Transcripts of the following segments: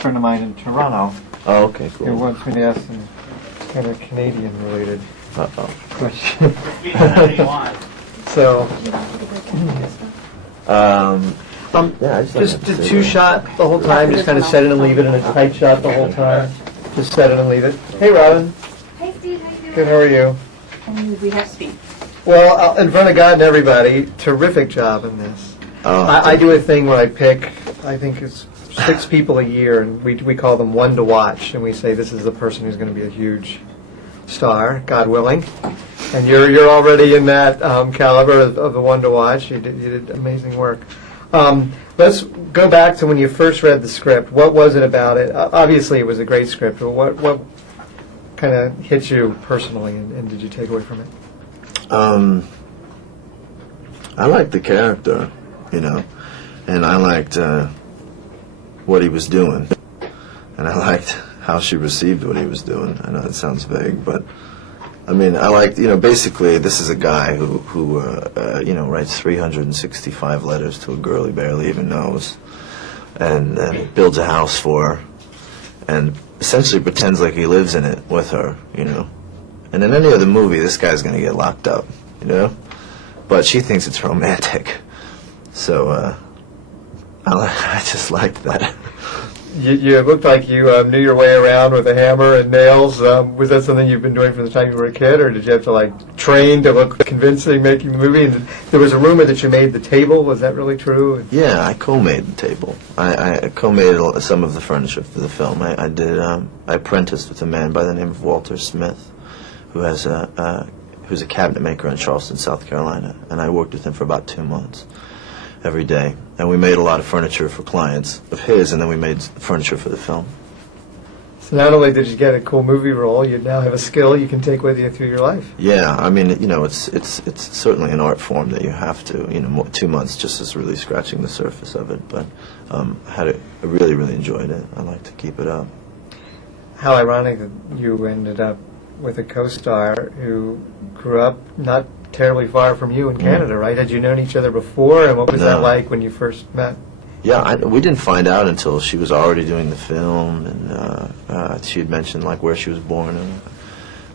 friend of mine in Toronto Oh, okay, who cool. wants me to ask some kind of Canadian-related Uh-oh. question. So, Yeah, I just two-shot the whole time, just kind of set it and leave it, and a tight shot the whole time. Just set it and leave it. Hey, Robin. Hey, Steve. How you doing? Good, how are you? And we have speed. Well, in front of God and everybody, terrific job in this. Oh, I do a thing where I pick, I think it's 6 people a year, and we call them one to watch, and we say this is the person who's going to be a huge star, God willing. And you're already in that caliber of the one to watch. You did amazing work. Let's go back to when you first read the script. What was it about it? Obviously, it was a great script. But what kind of hit you personally, and did you take away from it? I liked the character, and I liked what he was doing, and I liked how she received what he was doing. I know that sounds vague, but I mean, I liked, basically this is a guy who writes 365 letters to a girl he barely even knows, and builds a house for her, and essentially pretends like he lives in it with her, And in any other movie, this guy's going to get locked up, But she thinks it's romantic. So I just liked that. You looked like you knew your way around with a hammer and nails. Was that something you've been doing from the time you were a kid, or did you have to train to look convincing making the movie? And there was a rumor that you made the table. Was that really true? Yeah, I co-made the table. I co-made some of the furniture for the film. I apprenticed with a man by the name of Walter Smith, who's a cabinet maker in Charleston, South Carolina, and I worked with him for about 2 months every day. And we made a lot of furniture for clients of his, and then we made furniture for the film. So not only did you get a cool movie role, you now have a skill you can take with you through your life. Yeah, I mean, it's certainly an art form that you have to, 2 months just is really scratching the surface of it. But I really, really enjoyed it. I like to keep it up. How ironic that you ended up with a co-star who grew up not terribly far from you in Canada, right? Had you known each other before, and what was that like when you first met? Yeah, we didn't find out until she was already doing the film, and she had mentioned where she was born, and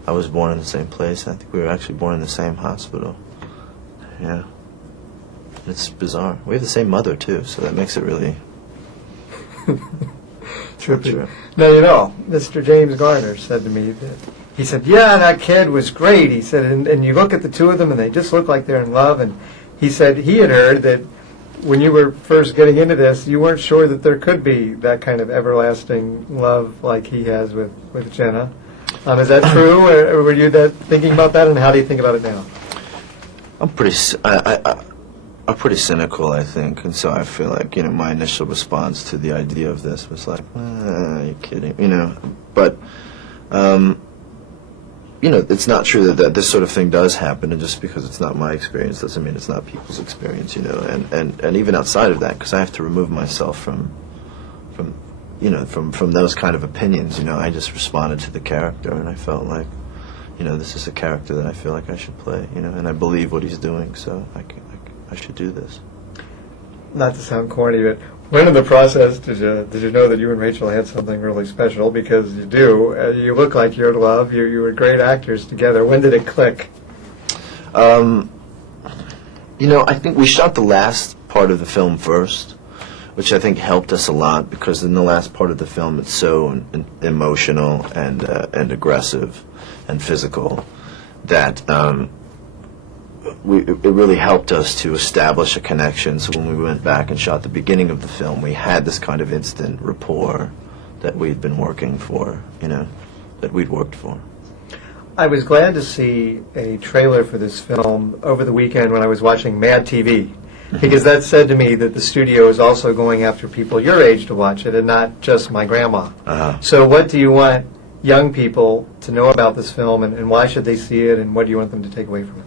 I was born in the same place. I think we were actually born in the same hospital. Yeah, it's bizarre. We have the same mother too, so that makes it really true. Now, Mr. James Garner said to me that he said, yeah, that kid was great. He said, and you look at the two of them, and they just look like they're in love. And he said he had heard that when you were first getting into this, you weren't sure that there could be that kind of everlasting love like he has with Jenna. Is that true, or were you thinking about that, and how do you think about it now? I'm pretty cynical, I think, and so I feel like, my initial response to the idea of this was like, you're kidding, But, it's not true that this sort of thing does happen, and just because it's not my experience doesn't mean it's not people's experience, and even outside of that, because I have to remove myself from those kind of opinions, I just responded to the character, and I felt like, this is a character that I feel like I should play, and I believe what he's doing, so I should do this. Not to sound corny, but when in the process did you know that you and Rachel had something really special? Because you do. You look like you're in love. You were great actors together. When did it click? I think we shot the last part of the film first, which I think helped us a lot, because in the last part of the film it's so emotional and aggressive and physical that it really helped us to establish a connection. So when we went back and shot the beginning of the film, we had this kind of instant rapport that we'd been working for, that we'd worked for. I was glad to see a trailer for this film over the weekend when I was watching Mad TV, because that said to me that the studio is also going after people your age to watch it, and not just my grandma. So what do you want young people to know about this film, and why should they see it, and what do you want them to take away from it?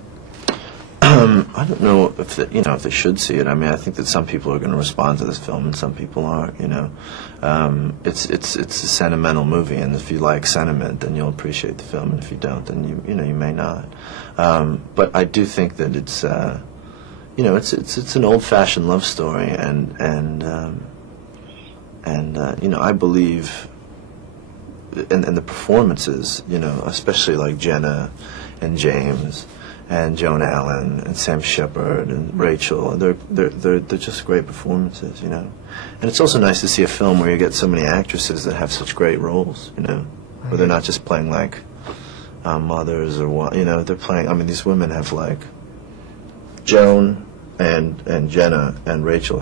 I don't know if if they should see it. I mean, I think that some people are going to respond to this film and some people aren't. It's a sentimental movie, and if you like sentiment, then you'll appreciate the film, and if you don't, then you may not. But I do think that it's it's an old-fashioned love story, and And I believe, and the performances, especially like Jenna and James and Joan Allen and Sam Shepard and Rachel, they're just great performances, And it's also nice to see a film where you get so many actresses that have such great roles, where they're not just playing like mothers or what, they're playing. I mean, these women have like Joan and Jenna and Rachel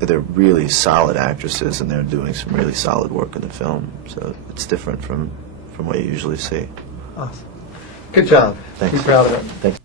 they're really solid actresses, and they're doing some really solid work in the film. So it's different from what you usually see. Awesome. Good job. Thanks. Be proud of it. Thanks.